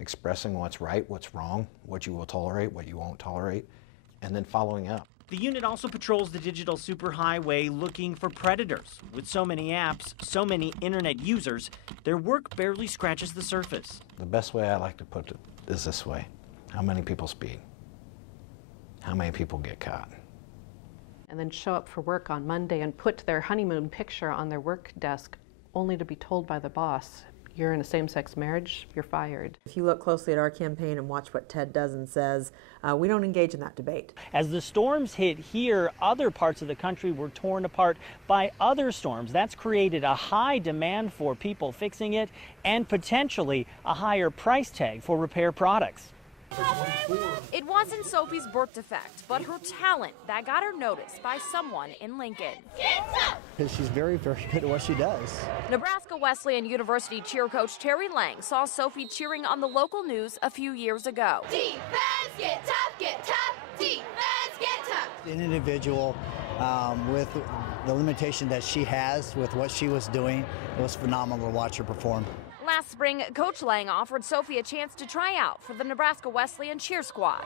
expressing what's right, what's wrong, what you will tolerate, what you won't tolerate, and then following up. The unit also patrols the digital superhighway looking for predators. With so many apps, so many internet users, their work barely scratches the surface. The best way I like to put it is this way. How many people speed? How many people get caught? And then show up for work on Monday and put their honeymoon picture on their work desk only to be told by the boss, you're in a same-sex marriage, you're fired. If you look closely at our campaign and watch what Ted does and says, we don't engage in that debate. As the storms hit here, other parts of the country were torn apart by other storms. That's created a high demand for people fixing it and potentially a higher price tag for repair products. It wasn't Sophie's birth defect, but her talent that got her noticed by someone in Lincoln. Because she's very, very good at what she does. Nebraska Wesleyan University cheer coach Terry Lang saw Sophie cheering on the local news a few years ago. Defense, get tough, defense, get tough. An individual with the limitation that she has with what she was doing, it was phenomenal to watch her perform. Last spring, Coach Lang offered Sophie a chance to try out for the Nebraska Wesleyan cheer squad.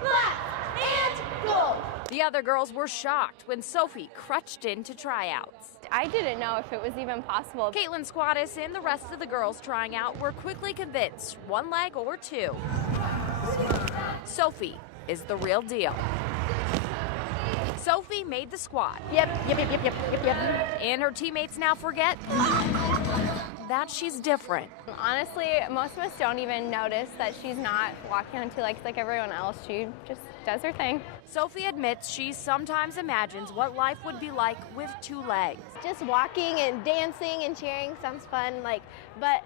Black and gold. The other girls were shocked when Sophie crutched in to tryouts. I didn't know if it was even possible. Caitlin Squattis and the rest of the girls trying out were quickly convinced, one leg or two. Sophie is the real deal. Sophie made the squad. Yep. And her teammates now forget that she's different. Honestly, most of us don't even notice that she's not walking on two legs like everyone else. She just does her thing. Sophie admits she sometimes imagines what life would be like with two legs. Just walking and dancing and cheering sounds fun, but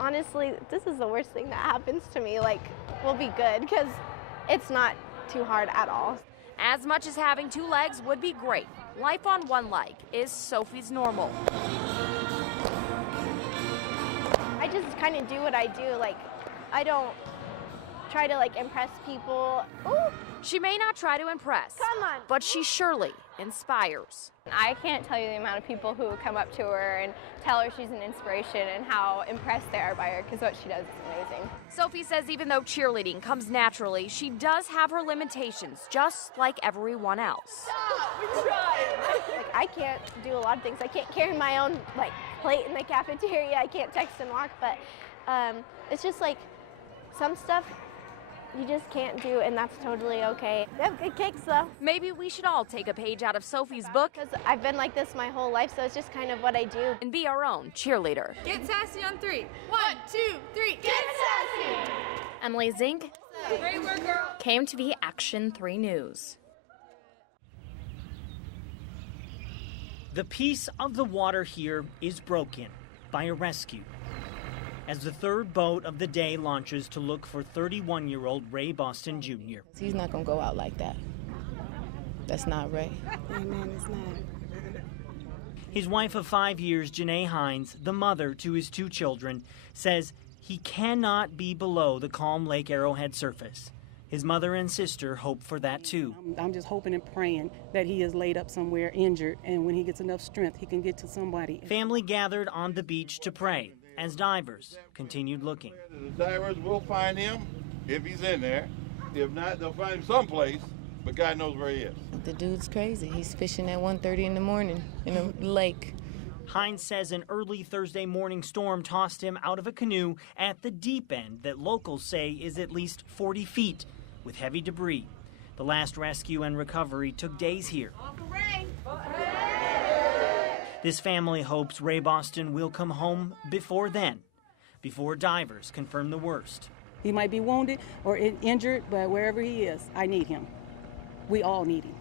honestly, this is the worst thing that happens to me. We'll be good because it's not too hard at all. As much as having two legs would be great, life on one leg is Sophie's normal. I just kind of do what I do. I don't try to impress people. Ooh. She may not try to impress, Come on. but she surely inspires. I can't tell you the amount of people who come up to her and tell her she's an inspiration and how impressed they are by her because what she does is amazing. Sophie says even though cheerleading comes naturally, she does have her limitations, just like everyone else. I can't do a lot of things. I can't carry my own plate in the cafeteria. I can't text and walk, but it's just some stuff you just can't do, and that's totally okay. They have good cakes, though. Maybe we should all take a page out of Sophie's book. Because I've been like this my whole life, so it's just kind of what I do. And be our own cheerleader. Get sassy on 3. 1, 2, 3, get sassy. Emily Zink Great work, girl. came to the Action 3 News. The peace of the water here is broken by a rescue. As the third boat of the day launches to look for 31-year-old Ray Boston Jr. He's not going to go out like that. That's not Ray. Amen, it's not. His wife of 5 years, Janae Hines, the mother to his two children, says he cannot be below the calm Lake Arrowhead surface. His mother and sister hope for that too. I'm just hoping and praying that he is laid up somewhere injured, and when he gets enough strength, he can get to somebody. Family gathered on the beach to pray as divers continued looking. The divers will find him if he's in there. If not, they'll find him someplace, but God knows where he is. The dude's crazy. He's fishing at 1:30 in the morning in a lake. Hines says an early Thursday morning storm tossed him out of a canoe at the deep end that locals say is at least 40 feet with heavy debris. The last rescue and recovery took days here. This family hopes Ray Boston will come home before then, before divers confirm the worst. He might be wounded or injured, but wherever he is, I need him. We all need him.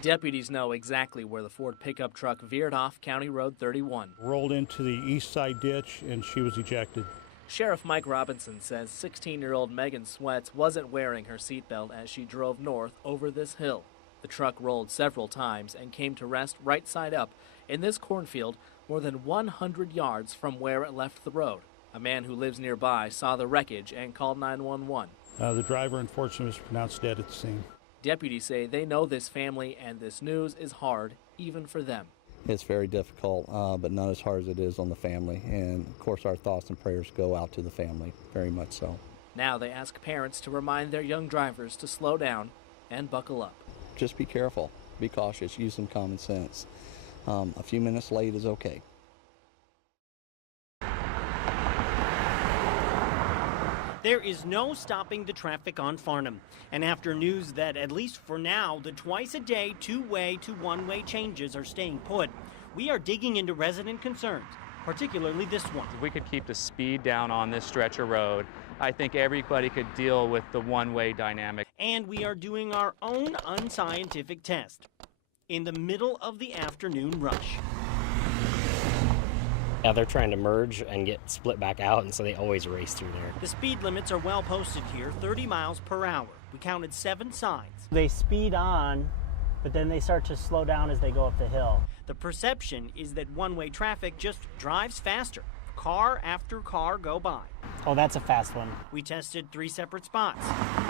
Deputies know exactly where the Ford pickup truck veered off County Road 31. Rolled into the east side ditch, and she was ejected. Sheriff Mike Robinson says 16-year-old Megan Sweats wasn't wearing her seatbelt as she drove north over this hill. The truck rolled several times and came to rest right side up in this cornfield more than 100 yards from where it left the road. A man who lives nearby saw the wreckage and called 911. The driver, unfortunately, was pronounced dead at the scene. Deputies say they know this family and this news is hard, even for them. It's very difficult, but not as hard as it is on the family. And of course, our thoughts and prayers go out to the family, very much so. Now they ask parents to remind their young drivers to slow down and buckle up. Just be careful, be cautious, use some common sense. A few minutes late is okay. There is no stopping the traffic on Farnham. And after news that, at least for now, the twice-a-day two-way to one-way changes are staying put, we are digging into resident concerns, particularly this one. If we could keep the speed down on this stretch of road, I think everybody could deal with the one-way dynamic. And we are doing our own unscientific test in the middle of the afternoon rush. Yeah, they're trying to merge and get split back out, and so they always race through there. The speed limits are well posted here, 30 miles per hour. We counted 7 signs. They speed on, but then they start to slow down as they go up the hill. The perception is that one-way traffic just drives faster. Car after car go by. Oh, that's a fast one. We tested 3 separate spots.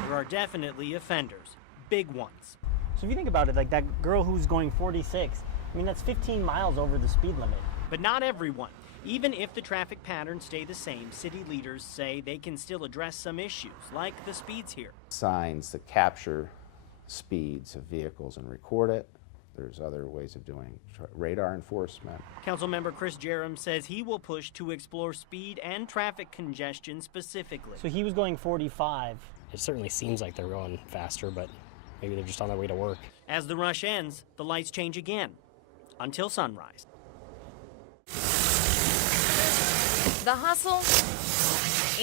There are definitely offenders, big ones. So if you think about it, like that girl who's going 46, I mean, that's 15 miles over the speed limit. But not everyone. Even if the traffic patterns stay the same, city leaders say they can still address some issues, like the speeds here. Signs that capture speeds of vehicles and record it. There's other ways of doing radar enforcement. Councilmember Chris Jerem says he will push to explore speed and traffic congestion specifically. So he was going 45. It certainly seems like they're going faster, but maybe they're just on their way to work. As the rush ends, the lights change again until sunrise. The hustle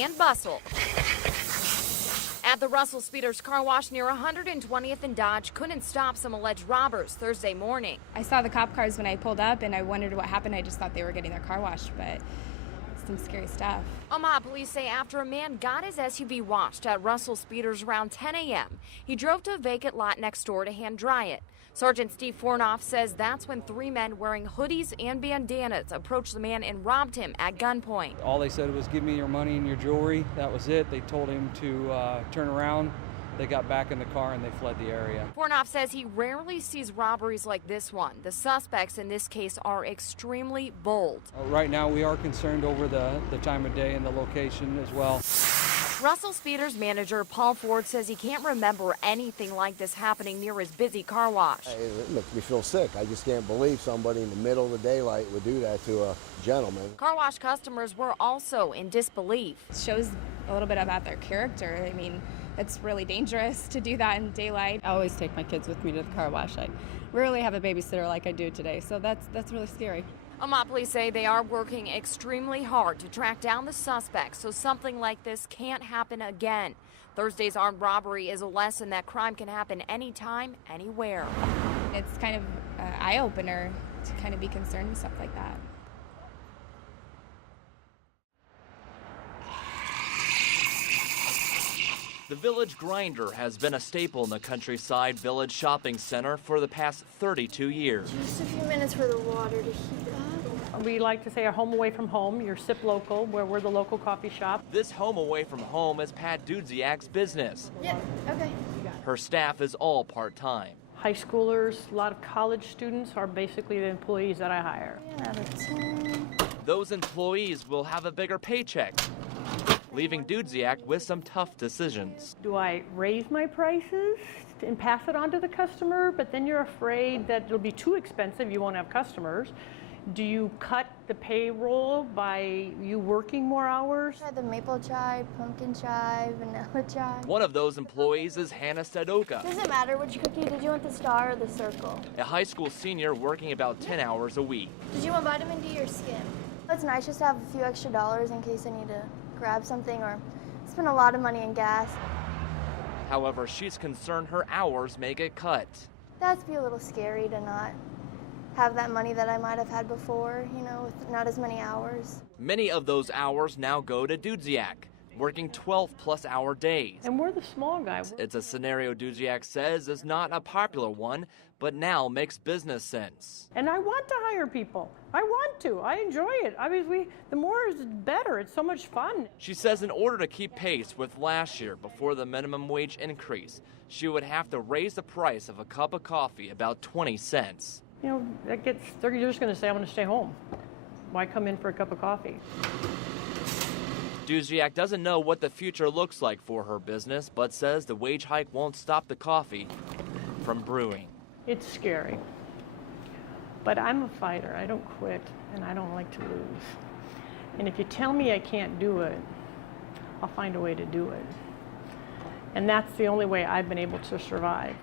and bustle at the Russell Speeders car wash near 120th and Dodge couldn't stop some alleged robbers Thursday morning. I saw the cop cars when I pulled up and I wondered what happened. I just thought they were getting their car washed, but some scary stuff. Omaha police say after a man got his SUV washed at Russell Speeders around 10 a.m., he drove to a vacant lot next door to hand dry it. Sergeant Steve Fornoff says that's when 3 men wearing hoodies and bandanas approached the man and robbed him at gunpoint. All they said was, "Give me your money and your jewelry." That was it. They told him to turn around. They got back in the car and they fled the area. Fornoff says he rarely sees robberies like this one. The suspects in this case are extremely bold. Right now we are concerned over the time of day and the location as well. Russell Speeders manager Paul Ford says he can't remember anything like this happening near his busy car wash. It makes me feel sick. I just can't believe somebody in the middle of the daylight would do that to a gentleman. Car wash customers were also in disbelief. It shows a little bit about their character. I mean, it's really dangerous to do that in daylight. I always take my kids with me to the car wash. I rarely have a babysitter like I do today, so that's really scary. Omaha police say they are working extremely hard to track down the suspects so something like this can't happen again. Thursday's armed robbery is a lesson that crime can happen anytime, anywhere. It's kind of an eye-opener to kind of be concerned with stuff like that. The Village Grinder has been a staple in the Countryside Village Shopping Center for the past 32 years. Just a few minutes for the water to heat up. We like to say our home away from home, your SIP local, where we're the local coffee shop. This home away from home is Pat Dudziak's business. Yeah, okay. Her staff is all part-time. High schoolers, a lot of college students are basically the employees that I hire. Those employees will have a bigger paycheck, leaving Dudziak with some tough decisions. Do I raise my prices and pass it on to the customer, but then you're afraid that it'll be too expensive, you won't have customers? Do you cut the payroll by you working more hours? Try the maple chai, pumpkin chai, vanilla chai. One of those employees is Hannah Stedoka. Does it matter which cookie? Did you want the star or the circle? A high school senior working about 10 hours a week. Did you want vitamin D or skin? It's nice just to have a few extra dollars in case I need to grab something or spend a lot of money in gas. However, she's concerned her hours may get cut. That'd be a little scary to not have that money that I might have had before, you know, with not as many hours. Many of those hours now go to Dudziak, working 12-plus-hour days. And we're the small guy. It's a scenario Dudziak says is not a popular one, but now makes business sense. And I want to hire people. I want to. I enjoy it. Obviously, the more is better. It's so much fun. She says in order to keep pace with last year before the minimum wage increase, she would have to raise the price of a cup of coffee about 20 cents. you know, they're just going to say, I'm going to stay home. Why come in for a cup of coffee? Duziak doesn't know what the future looks like for her business, but says the wage hike won't stop the coffee from brewing. It's scary, but I'm a fighter. I don't quit, and I don't like to lose. And if you tell me I can't do it, I'll find a way to do it. And that's the only way I've been able to survive.